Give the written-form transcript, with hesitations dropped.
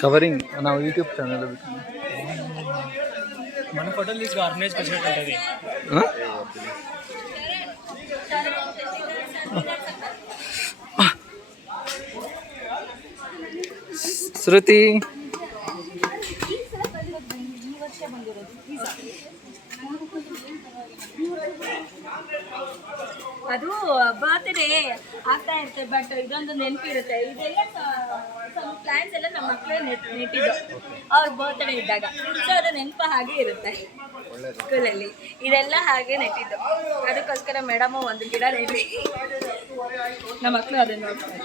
Covering నా YouTube channel మన ఫోటోలు తీసుకు ఆర్గనైజ్ చేసినట్టు ఉంటుంది. ಶ್ರುತಿ ಅದು ಬರ್ತ್ಡೇ ಆಗ್ತಾ ಇರುತ್ತೆ, ಬಟ್ ಇದೊಂದು ನೆನಪಿರುತ್ತೆ. ಇದೆಲ್ಲ ಪ್ಲಾನ್ಸ್ ಎಲ್ಲ ನಮ್ಮ ಮಕ್ಕಳೇ ನೆಟ್ಟಿದ್ದು ಅವ್ರ ಬರ್ತ್ಡೇ ಇದ್ದಾಗ. ಸೊ ಅದು ನೆನಪು ಹಾಗೆ ಇರುತ್ತೆ ಸ್ಕೂಲಲ್ಲಿ. ಇದೆಲ್ಲ ಹಾಗೆ ನೆಟ್ಟಿದ್ದು. ಅದಕ್ಕೋಸ್ಕರ ಮೇಡಮು ಒಂದು ಗಿಡ ನೆಟ್ಟಿ ನಮ್ಮ ಮಕ್ಕಳು ಅದನ್ನು ನೋಡ್ತಾರೆ.